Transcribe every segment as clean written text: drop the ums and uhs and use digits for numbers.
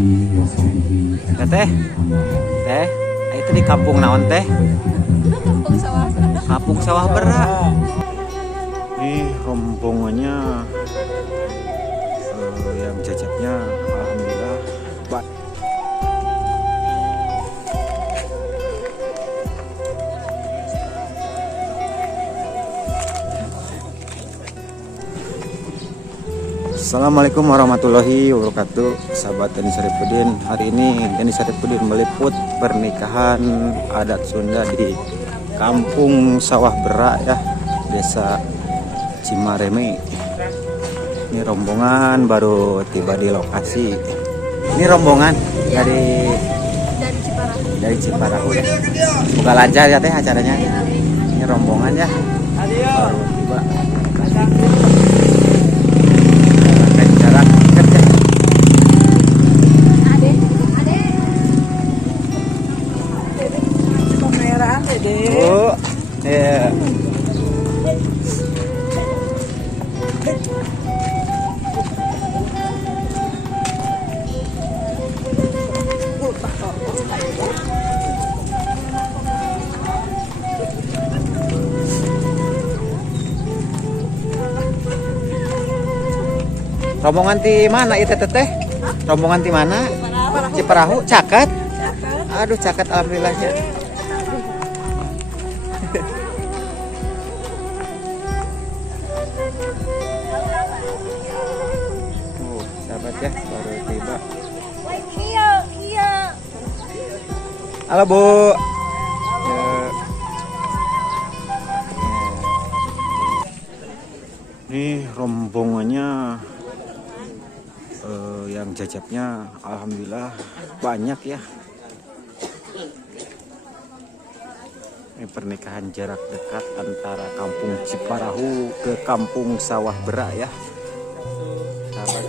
Teh, teh, itu di kampung naon teh? Kampung Sawah Berak. Ini rombongannya yang jajaknya alhamdulillah Pak. Assalamualaikum warahmatullahi wabarakatuh. Sahabat Dani Syarifudin, hari ini Dani Syarifudin meliput pernikahan adat Sunda di Kampung Sawah Berak ya, Desa Cimareme. Ini rombongan baru tiba di lokasi. Ini rombongan dari Ciparahu ya. Semoga lancar ya teh acaranya. Ini rombongan ya. Baru tiba. Jarak dekat ya. Kameraan Dede. Oh, ya. Rombongan ti mana itu teteh? Rombongan ti mana? Ciparahu, caket. Aduh, caket alhamdulillahnya. Sahabat ya, baru tiba. Halo Bu. Ini rombongannya yang jajabnya alhamdulillah banyak ya. Ini pernikahan jarak dekat antara Kampung Ciparahu ke Kampung Sawah Berak ya. Sahabat.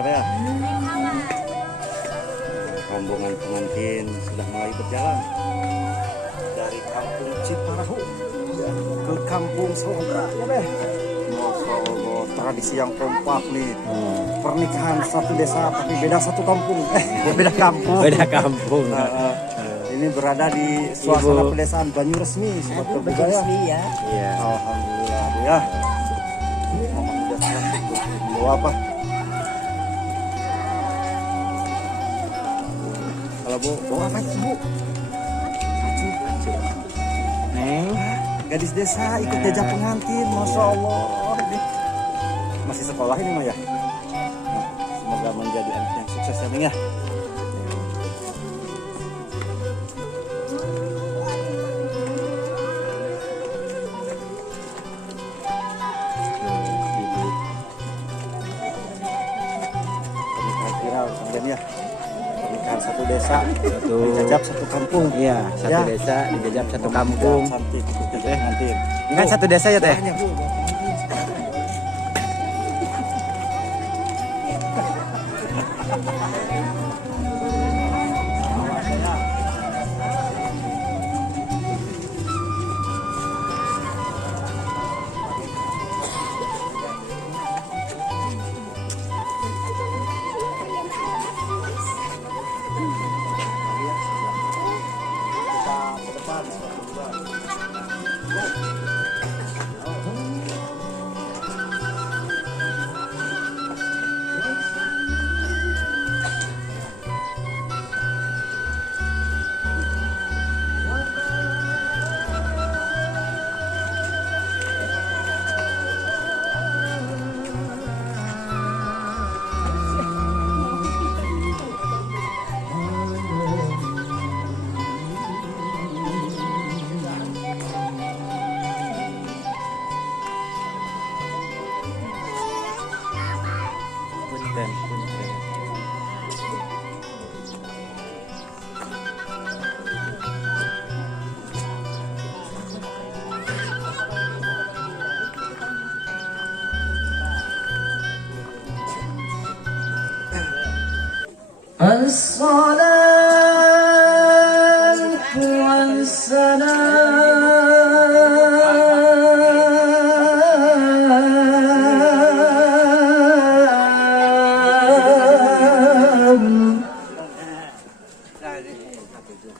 Ya. Rombongan pengantin sudah mulai berjalan dari Kampung Ciparahu ke Kampung Sawah Berak ya deh. Masya Allah, tradisi yang kompak nih. Pernikahan satu desa tapi beda satu kampung. Beda kampung. Beda kampung. Ini berada di suasana pedesaan Banyuresmi, Sobat Budaya. Ya. Iya. Alhamdulillah ya. Bawa apa? Kalau Bu, bawa apa itu Bu? Neng, gadis desa ikut jajak pengantin, Masya Allah. Masih sekolah ini mah ya. Semoga menjadi anak yang sukses ya Neng ya. Pernikahan viral kemudian ya. Satu desa, dijajab satu kampung. Iya, satu ya. Desa dijajab satu kampung. Cantik, nanti. Ini kan satu desa ya teh.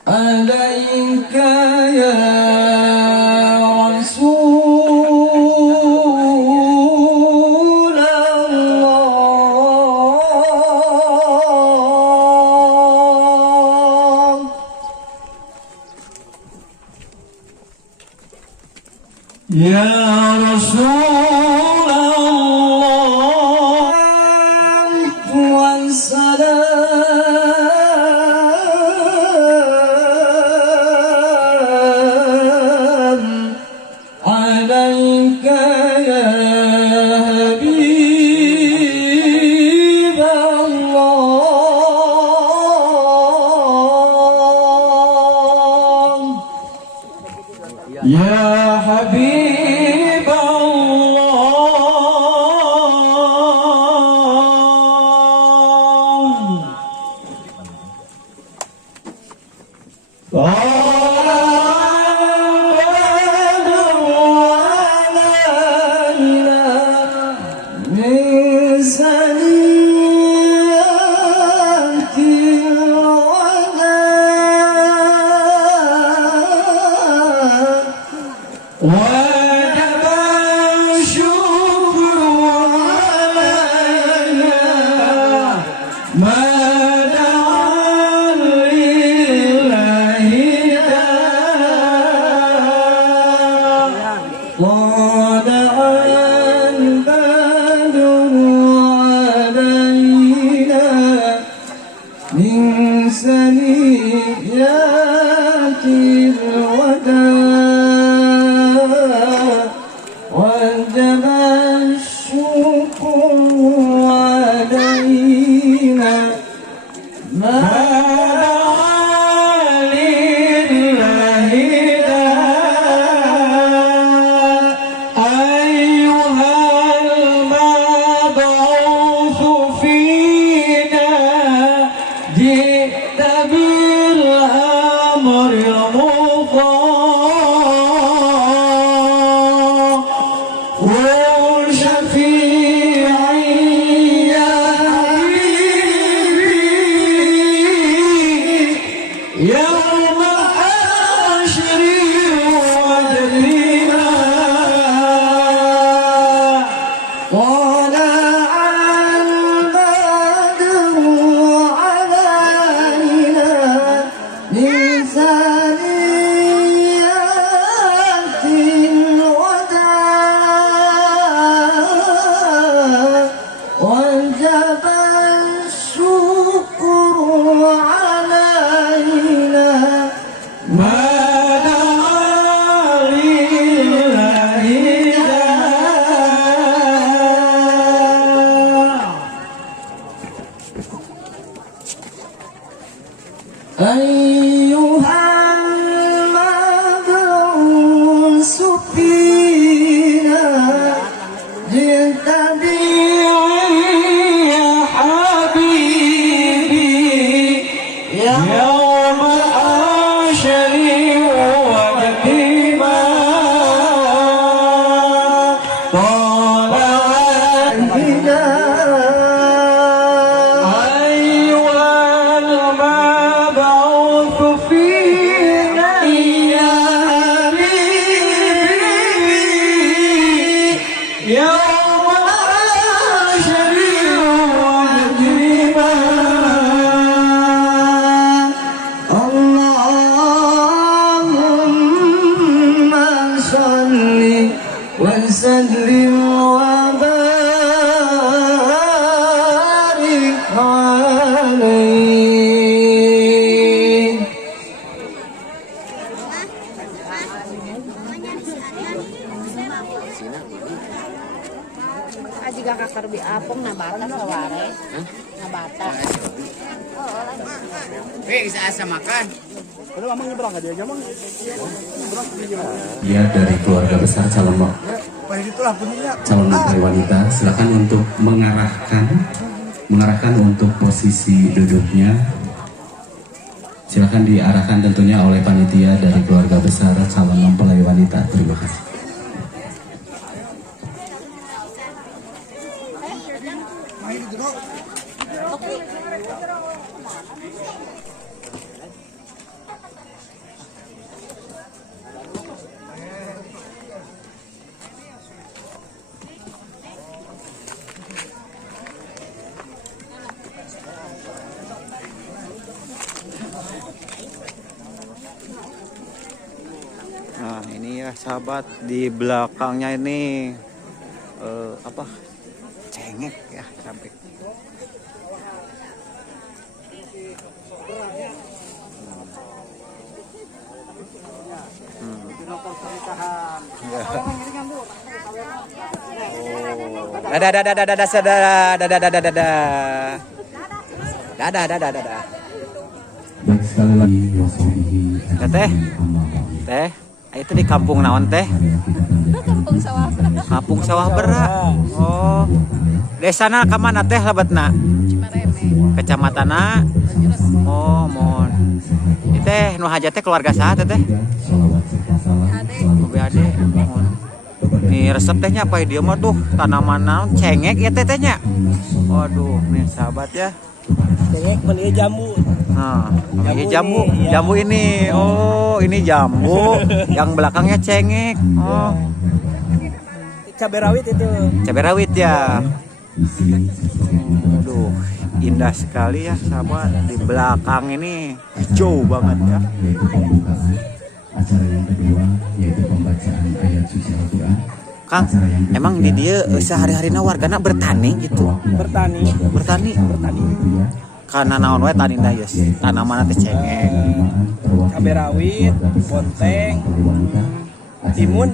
عليك يا رسول الله يا رسول الله والسلام عليك يا حبيب الله يا حبيب وجب الشكر علينا ما دعا لله طلع البدر علينا من ثنيات الوداع وجب الشكر علينا ما دعا لله أيها المبعوث فينا جئت بالأمر المطاع وشفيعي يا حبيبي يوم الحشر وجدنا طلع البدر علينا من ثنيات الوداع وجب الشكر علينا ما دعا لله أيها المبعوث فينا جئت يا حبيبي يوم الحشر وجدنا طلع الهلال أيها المبعوث فينا يا حبيبي يوم الحشر وجدنا اللهم صل وسلم وبارك عليه. Jika kakak lebih apung nabata saware, nabata. Bisa asa makan. Ya, dari keluarga besar calon mempelai wanita, silakan untuk mengarahkan mengarahkan untuk posisi duduknya. Silakan diarahkan tentunya oleh panitia dari keluarga besar calon mempelai wanita. Terima kasih. Nah ini ya sahabat, di belakangnya ini apa, cengek ya sampai. Baik, sekali lagi Teh, teh, itu di kampung naon teh? Kampung Sawah Berak. Oh, desana ka mana teh labetna? Kecamatanna. Oh, mon. Itu teh nu hajat teh keluarga saha teh? Ade. Nih resep tehnya apa dia mah tuh tanaman naon cengek ya tetehnya. Waduh, nih sahabat ya. Cengek meni jambu. Nah, ini jambu ini. Oh, ini jambu. Yang belakangnya cengek. Oh, Cabai rawit itu. cabai rawit ya. Aduh, indah sekali ya sahabat. Di belakang ini hijau banget ya. Yaitu pembukaan acara yang kedua, yaitu pembacaan ayat suci Al-Quran. Kang, emang di dia sehari-hari wargana bertani gitu. Bertani. Karena naon wae tani da yes. Tanaman teh cengek. Cabai rawit, bonteng, timun,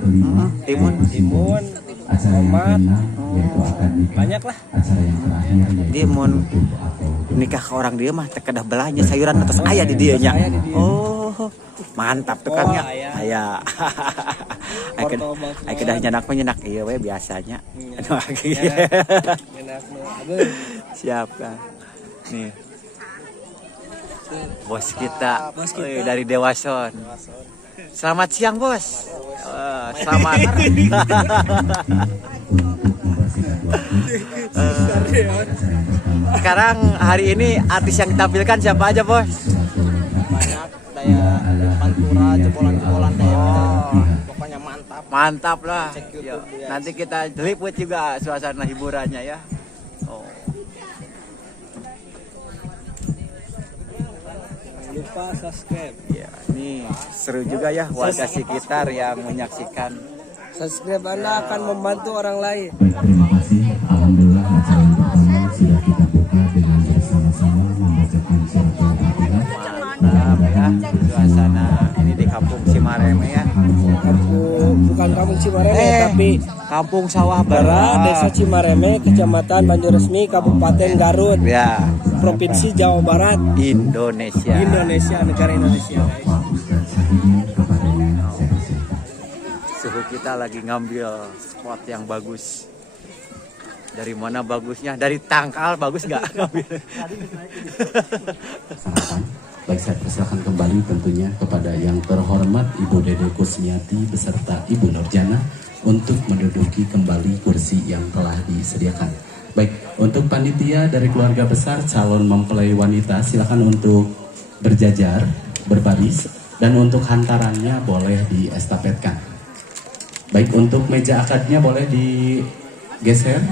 Timun. tomat, banyak lah. Dia mau nikah ke orang dia mah teh kedah belanja sayuran atas aya di dieu nya. Oh, mantap tuh Kang ya. Aya. Ai kedah nyenak menyenak ieu we biasanya. Anu lagi. Siap Kang. Nih. Bos kita, dari Dewason. Selamat siang bos. Selamat. Sekarang hari ini artis yang ditampilkan siapa aja bos? Banyak daya pantura, jebolan-jebolan pokoknya mantap. Mantap lah. Cek YouTube Yuk, dia. nanti kita liput juga suasana hiburannya ya. Oh. Lupa subscribe. Ya, ini seru juga ya warga sekitar yang menyaksikan. Subscribe Anda akan membantu orang lain. Baik, terima kasih. Alhamdulillah acara yang pertama sudah kita buka dengan bersama-sama membacakan surat Al-Fatihah. Mantap ya suasana ini di Kampung Cimareme ya. Bukan kampung Cimareme tapi Kampung Sawah Bara, Berak. Desa Cimareme, Kecamatan Banjuresmi, Kabupaten Garut, Ya, Provinsi Jawa Barat, Indonesia. negara Indonesia. Pak Ustadz Sahidin kepadanya saya persilakan. Suhu kita lagi ngambil spot yang bagus. Dari mana bagusnya? Dari Tangkal bagus nggak ngambil? Sarapan. Baik, saya persilakan kembali tentunya kepada yang terhormat Ibu Dede Kusmiati beserta Ibu Nurjana untuk menduduki kembali kursi yang telah disediakan. Baik, untuk panitia dari keluarga besar calon mempelai wanita silakan untuk berjajar, berbaris, dan untuk hantarannya boleh diestafetkan. Baik, untuk meja akadnya boleh digeser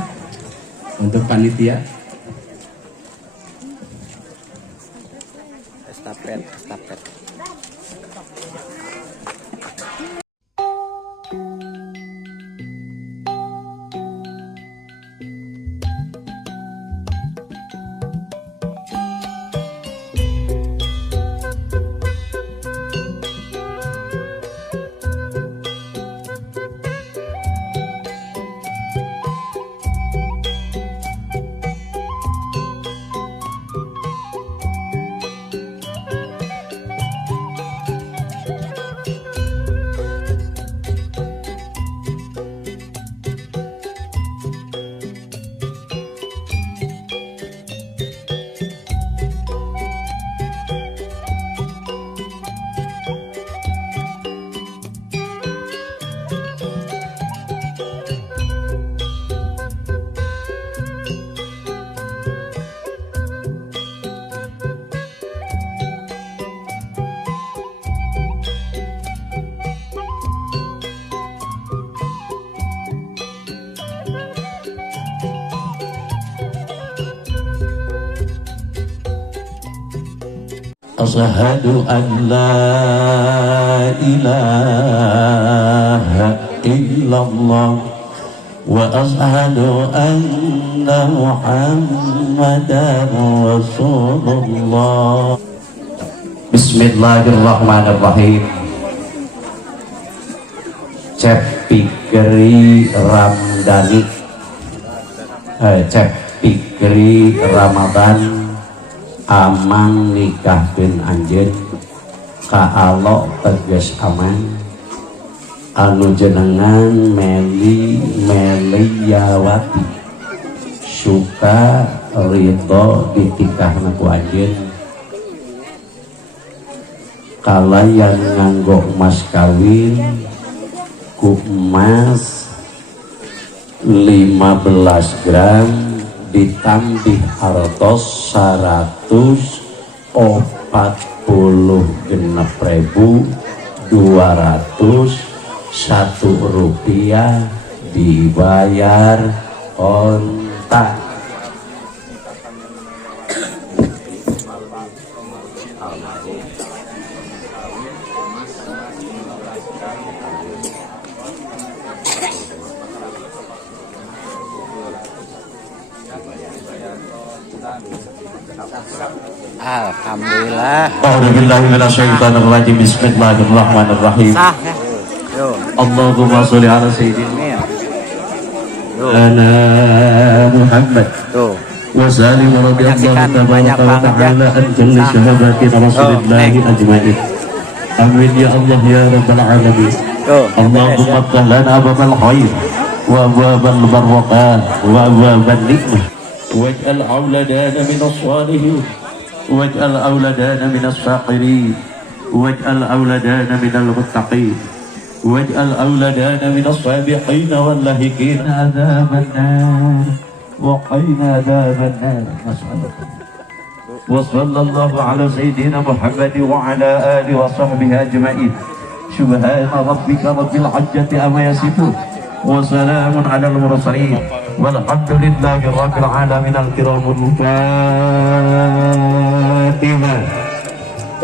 untuk panitia. Estafet. Asyhadu an la ilaha illallah wa asyhadu anna Muhammadar Rasulullah. Bismillahirrahmanirrahim. Cep Pikri Ramdhani, Cep Pikri Ramadan amang nikahkeun anjeun ka Allah tegas aman anu jenengan Meli Meliyawati suka ridho ditikahna ku anjeun kalayan nganggo emas kawin ku emas 15 gram ditambih hartos 146.201 rupiah dibayar kontak. Alhamdulillah. A'udzubillahi minasyaitonirrajim. Bismillahirrahmanirrahim. Sah ya. Yo. Allahumma sholli ala sayyidina ana Muhammad. Tuh. Wa salim radhiyallahu ta'ala an kulli sahabati Rasulillahi ajma'in. Amin ya Allah ya rabbal alamin. Allahumma iftah lana abwabal khair wa abwabal barakah wa abwabal nikmah waj'al auladana minas salihin waj'al auladana minas faqirin waj'al auladana minal muttaqin waj'al auladana minas sabiqin wal lahiqin adzaban nar wa qina adzaban nar. Wa sallallahu ala sayyidina Muhammad wa ala alihi wa sahbihi ajma'in. Subhana rabbika rabbil izzati amma yasifun wa salamun ala al mursalin walhamdulillahi rabbil alamin. Al-kiramul Fatimah.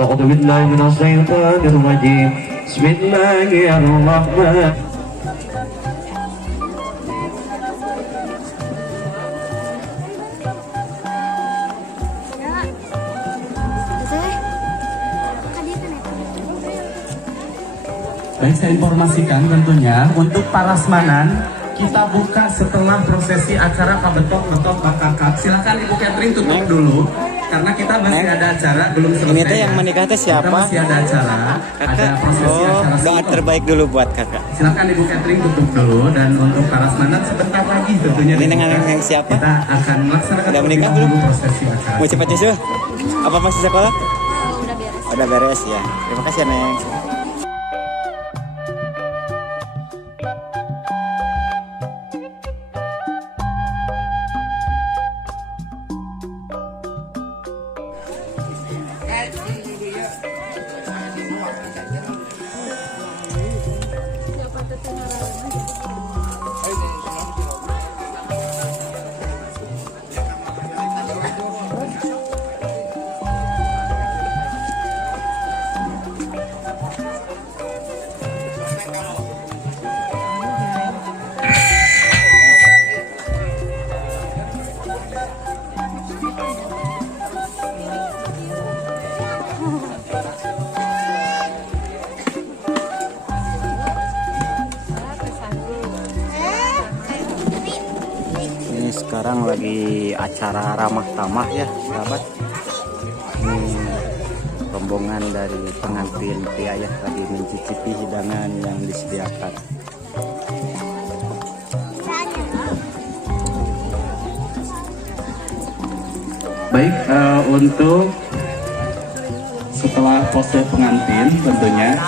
A'udzu billahi minasy syaithanir rajim. Bismillahirrahmanirrahim. Baik, saya informasikan tentunya untuk parasmanan kita buka setelah prosesi acara kabetok-betok bakakak. Silakan Ibu Catherine tutup dulu karena kita masih ada acara belum selesai. Ini teh yang menikah teh siapa? Kita masih ada acara, ada prosesi acara. Doa terbaik dulu buat kakak. Silakan Ibu Catherine tutup dulu dan untuk parasmanan sebentar lagi tentunya. Ini dengan yang siapa? Kita akan melaksanakan udah menikah belum? Prosesi acara. Mau cepat nyusul? Apa masih sekolah? Udah beres. Udah beres ya. Terima kasih ya Neng. Sekarang lagi acara ramah tamah ya sahabat. Ini rombongan dari pengantin pria ya lagi mencicipi hidangan yang disediakan. Baik, untuk setelah pose pengantin tentunya